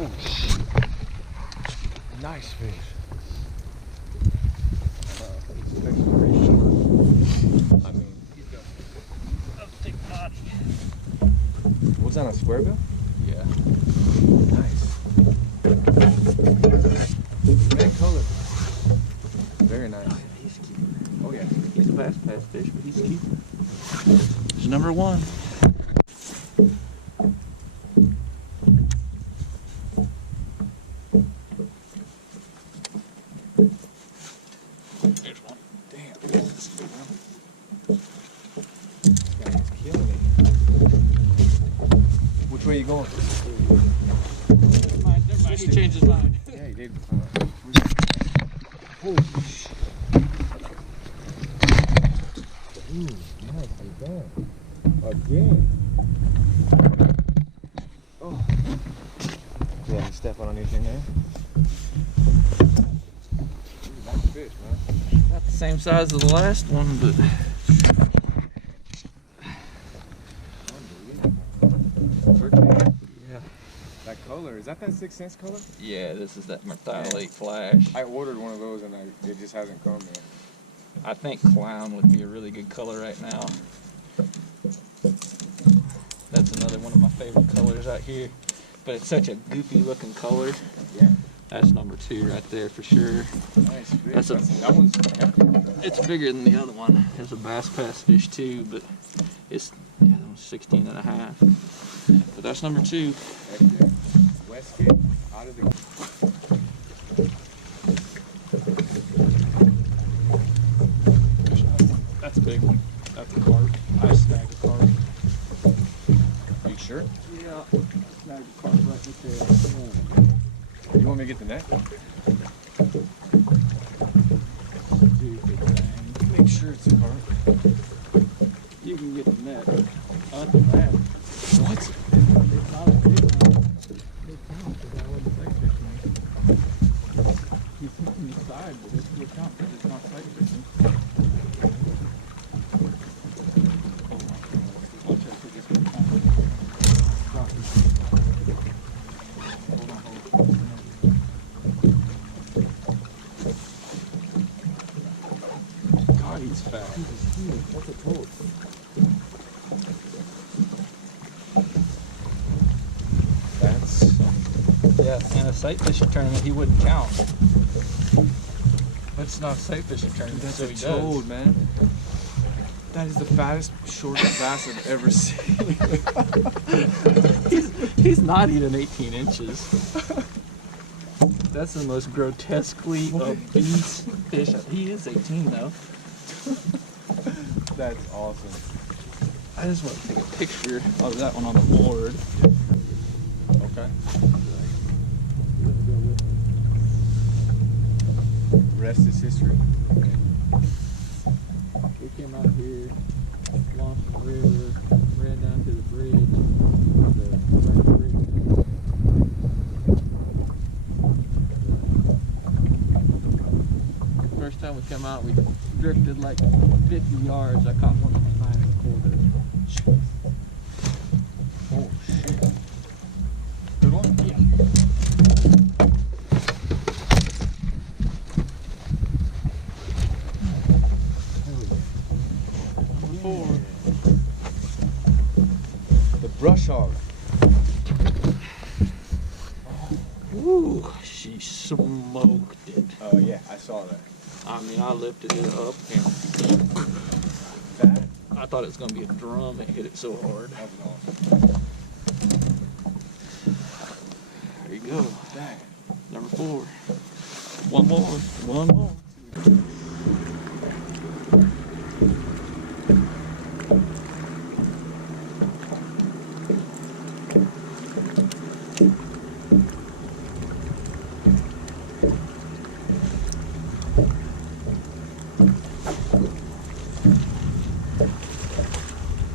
Oh shit. Nice fish. He's pretty short. I mean, he's got a thick body. Was that a square bill? Yeah. Nice. Red color. Very nice. He's a keeper. Oh yeah. He's a fast fish, but he's a keeper. He's number one. There's one. Damn. This is a big one. This guy's killing it. Which way are you going? Never mind. He changed his mind. Yeah, he did. Holy shit. Ooh, nicely done. Again. Oh. Yeah, stepping on anything there. Nice fish, man. Not the same size as the last one, but yeah. That color, is that 6th Sense color? Yeah, this is that merthiolate flash. I ordered one of those and it just hasn't come yet. I think clown would be a really good color right now. That's another one of my favorite colors out here. But it's such a goopy looking color. Yeah. That's number 2 right there for sure. Nice fish. That one's hefty. It's bigger than the other one. It's a bass pass fish too, but it's 16 and a half. But that's number 2. Heck yeah. Westgate out of the... That's a big one. That's a carp. I snagged a carp. Are you sure? Yeah, I snagged a carp right there. You want me to get the net? Make sure it's a carp. You can get the net. Not the net. What? It's not a big one. It counts because I wasn't sight fishing. He's hitting the side, but it still counts because it's not sight fishing. Oh my God. Watch out for this one. Drop it. Hold on. God, he's fat. He's huge. What's it called? Yeah, in a sight fishing tournament, he wouldn't count. But it's not a sight fishing tournament, That's so a he toad, does. man. That is the fattest, shortest bass I've ever seen. He's not even 18 inches. That's the most grotesquely obese fish. He is 18 though. That's awesome. I just want to take a picture of that one on the board. Okay. The rest is history. We came out here, launched the river, ran down to the bridge, First time we come out, we drifted like 50 yards. I caught one on 9 1/4. Oh shit. Good one? Yeah. Number 4. The brush hog. Ooh, she smoked it. Oh yeah, I saw that. I mean, I lifted it up and That I thought it was going to be a drum. It hit it so hard. was awesome. There you go. Dang. Number 4. One more. One more.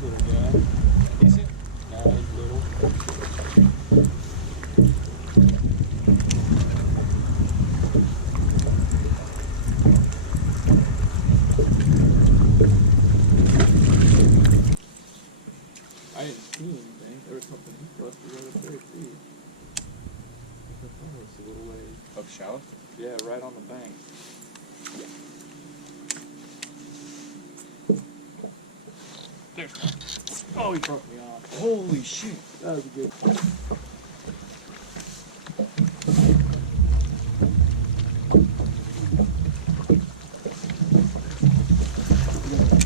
Little guy. Decent? Nah, he's little. Shallow? Yeah, right on the bank. There's one. Oh, he broke me off. Holy shit. That was good.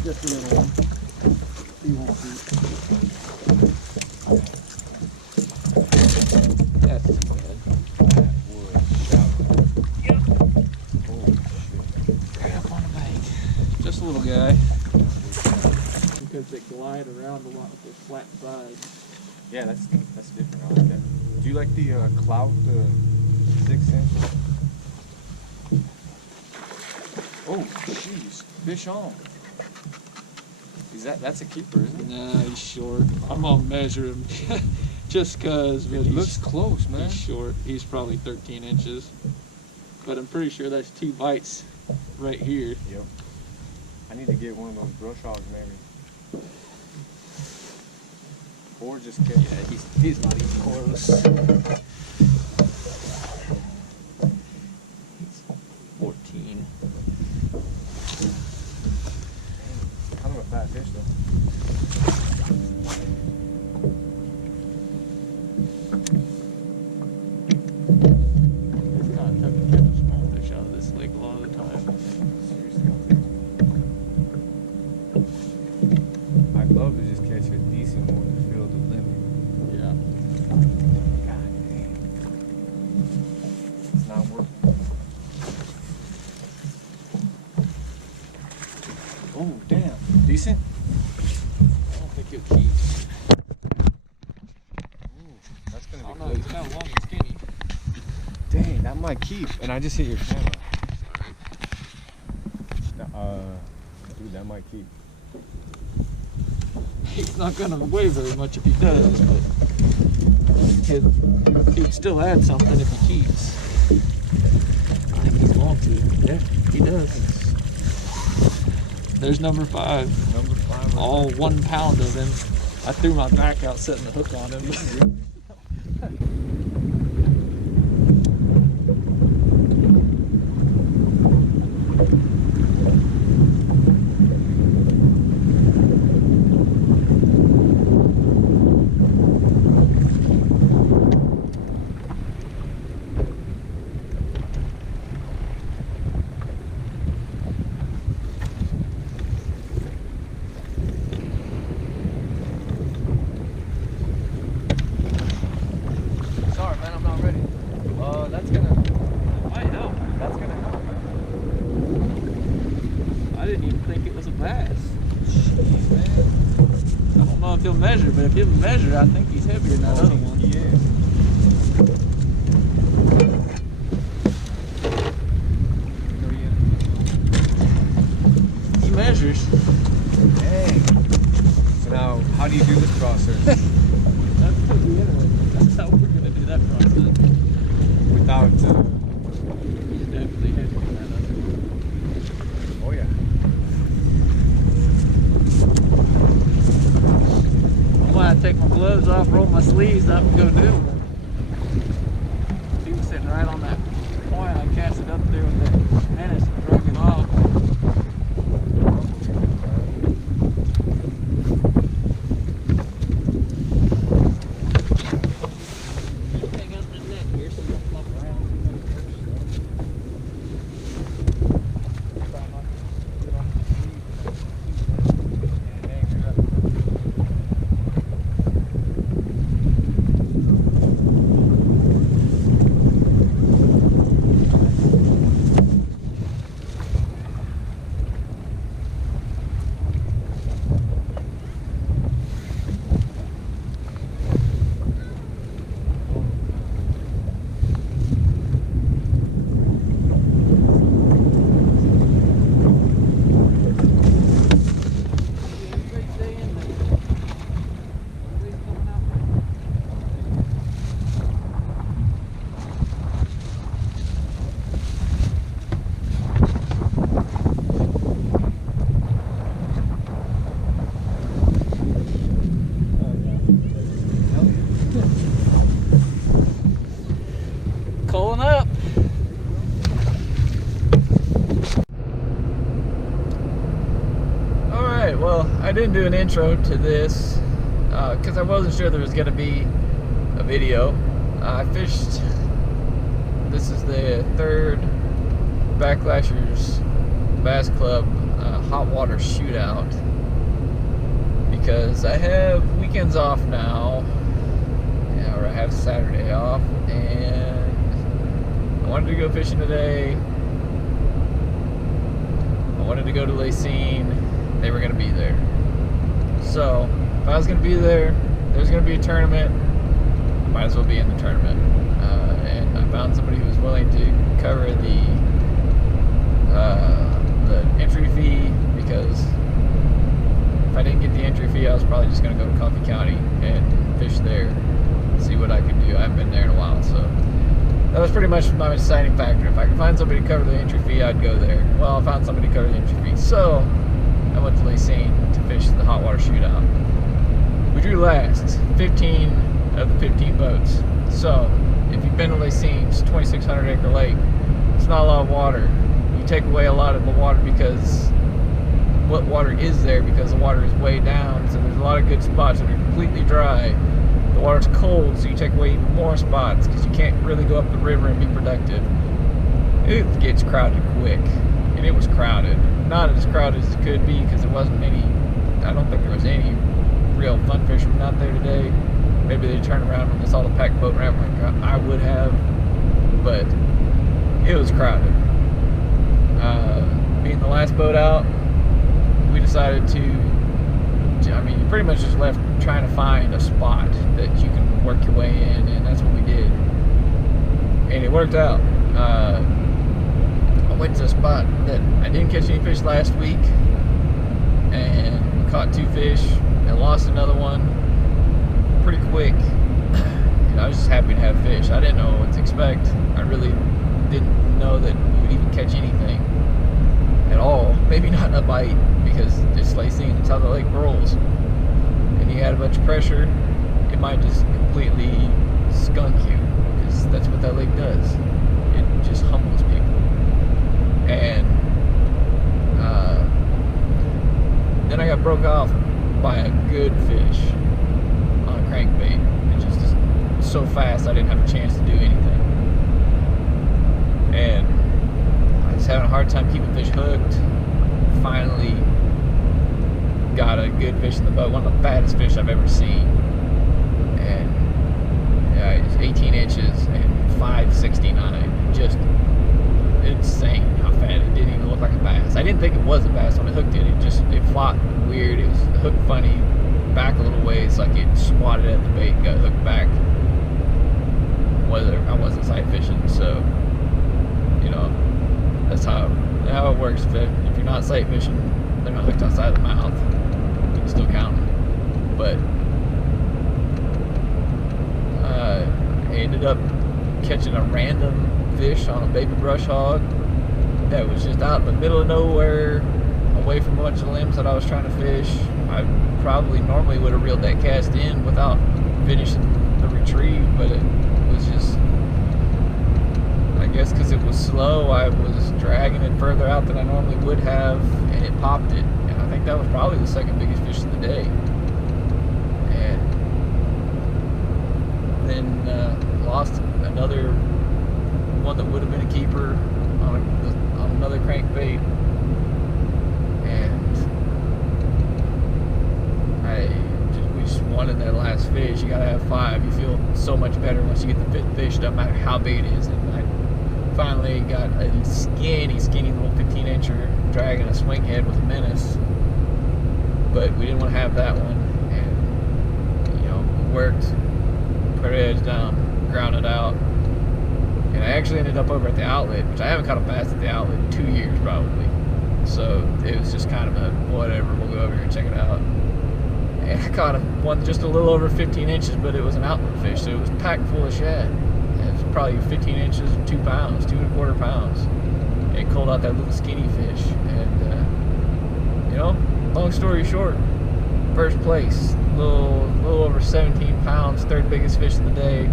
Just a little one. He won't beat. That's too bad. That was shallow. Yep. Holy shit. Right up on the bank. Just a little guy. Because they glide around a lot with their flat sides. Yeah, that's different. I like that. Do you like the clout 6 inch? Oh, jeez. Fish on. That's a keeper, isn't it? Nah, he's short. I'm gonna measure him just cause. But It looks close, man. He's short. He's probably 13 inches. But I'm pretty sure that's 2 bites right here. Yep. I need to get one of those brush hogs, maybe. Or just catch. Yeah, he's not even close. He's 14. Kind of a fat fish, though. It's not tough to catch a small fish out of this lake a lot of the time. Seriously, I'd love to just catch a decent one to fill the limit. Yeah. God dang. It's not working. Oh, damn. Decent? I don't think he'll keep. Ooh, that's gonna I be don't know, he's good. kind of long and skinny. Dang, that might keep. And I just hit your camera. Dude, that might keep. He's not gonna weigh very much if he does, but he'd still add something if he keeps. I think he's going to. Yeah, he does. There's number 5. Number 5. Right All there. 1 pound of him. I threw my back out setting the hook on him. Sorry, man, I'm not ready. That's gonna help. That's gonna help. I didn't even think it was a bass. Jeez, man. I don't know if he'll measure, but if he'll measure, I think he's heavier than that other one. He is. He measures. Dang. So now, how do you do this process? That's gonna be interesting. That's how we're gonna do that process. Without, He's definitely heavier than that other one. oh yeah. I'm gonna have to take my gloves off, roll my sleeves up, and go do it. He was sitting right on that point. I cast it up there with that menace and drug him off. Hang up the net here so you don't flop around. Try not to get on the sleeve. Yeah, dang, you're right. didn't do an intro to this because I wasn't sure there was going to be a video. I fished, this is the third Backlashers Bass Club Hotwater Shootout, because I have weekends off now, or I have Saturday off, and I wanted to go fishing today. I wanted to go to Cygne. They were going to be there. So, if I was going to be there, there's going to be a tournament, I might as well be in the tournament. And I found somebody who was willing to cover the entry fee, because if I didn't get the entry fee, I was probably just going to go to Coffee County and fish there, see what I could do. I haven't been there in a while, so that was pretty much my deciding factor. If I could find somebody to cover the entry fee, I'd go there. Well, I found somebody to cover the entry fee, so I went to Cygne to fish the Hotwater Shootout. We drew last, 15 of the 15 boats. So, if you've been to Cygne, it's a 2,600 acre lake. It's not a lot of water. You take away a lot of the water because what water is there, because the water is way down, so there's a lot of good spots that are completely dry. The water's cold, so you take away even more spots because you can't really go up the river and be productive. It gets crowded quick, and it was crowded. Not as crowded as it could be because there wasn't any, I don't think there was any real fun fishermen out there today. Maybe they turned around when they saw the packed boat ramp like I would have, but it was crowded. Being the last boat out, we decided to, I mean, you pretty much just left trying to find a spot that you can work your way in, and that's what we did. And it worked out. I went to a spot that I didn't catch any fish last week, and caught 2 fish and lost another one pretty quick. And I was just happy to have fish. I didn't know what to expect. I really didn't know that we would even catch anything at all. Maybe not a bite, because it's Cygne, it's how the lake rolls. And you add a bunch of pressure, it might just completely skunk you, because that's what that lake does. It just humbles people. And then I got broke off by a good fish on a crankbait. It just so fast I didn't have a chance to do anything. And I was having a hard time keeping fish hooked. Finally got a good fish in the boat, one of the fattest fish I've ever seen. And yeah, it's 18 inches and 569. Just insane how fat it didn't even look like a bass. I didn't think it was a bass when I hooked it. It flopped weird. It was hooked funny, back a little ways, like it swatted at the bait, got hooked back. Whether I wasn't sight fishing, so you know, that's how it works. If you're not sight fishing, they're not hooked outside the mouth. You can still count them. But I ended up catching a random fish on a baby brush hog that was just out in the middle of nowhere, away from a bunch of limbs that I was trying to fish. I probably normally would have reeled that cast in without finishing the retrieve, but it was just, I guess because it was slow, I was dragging it further out than I normally would have, and it popped it. And I think that was probably the second biggest fish of the day. And then lost another one that would have been a keeper on another crankbait, and we just wanted that last fish. You gotta have 5. You feel so much better once you get the 5th fish, no matter how big it is. And I finally got a skinny little 15-incher dragging a swing head with a menace, but we didn't want to have that one. And you know, worked, put her edge down, ground it out. And I actually ended up over at the outlet, which I haven't caught a bass at the outlet in 2 years probably. So it was just kind of a whatever, we'll go over here and check it out. And I caught one just a little over 15 inches, but it was an outlet fish, so it was packed full of shad. It was probably 15 inches and 2 pounds, 2¼ pounds. And it culled out that little skinny fish. And, you know, long story short, first place, little over 17 pounds, 3rd biggest fish of the day,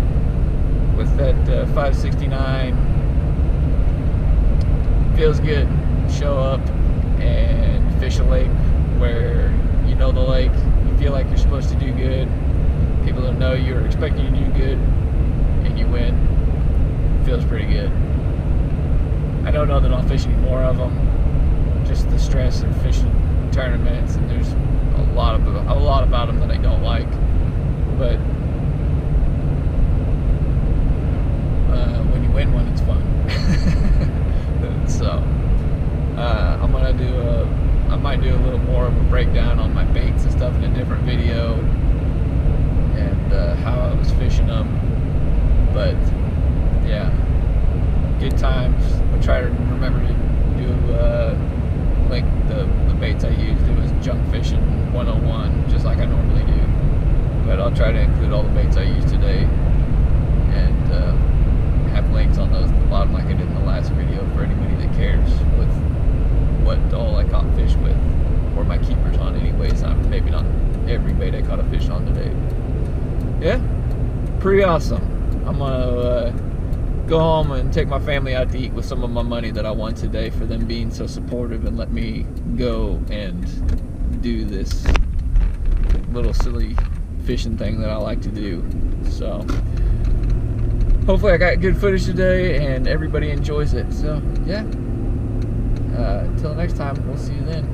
with that 569. Feels good. Show up and fish a lake where you you know the lake, you feel like you're supposed to do good, people that know you're expecting you to do good, and you win, it feels pretty good. I don't know that I'll fish any more of them, just the stress of fishing tournaments, and there's a lot about them that I don't like, but when you win one, it's fun. So I might do a little more of a breakdown on my baits and stuff in a different video, and how I was fishing them. But yeah, good times. I'll try to remember to do like the baits I used. It was junk fishing 101, just like I normally do. But I'll try to include all the baits I used today, and have links on those at the bottom like I did in the last video for anybody that cares with what all I caught fish with, or my keepers on anyways. Maybe not every bait I caught a fish on today. Yeah, pretty awesome. I'm gonna go home and take my family out to eat with some of my money that I won today, for them being so supportive and let me go and do this little silly fishing thing that I like to do. So hopefully I got good footage today and everybody enjoys it. So yeah, until next time, we'll see you then.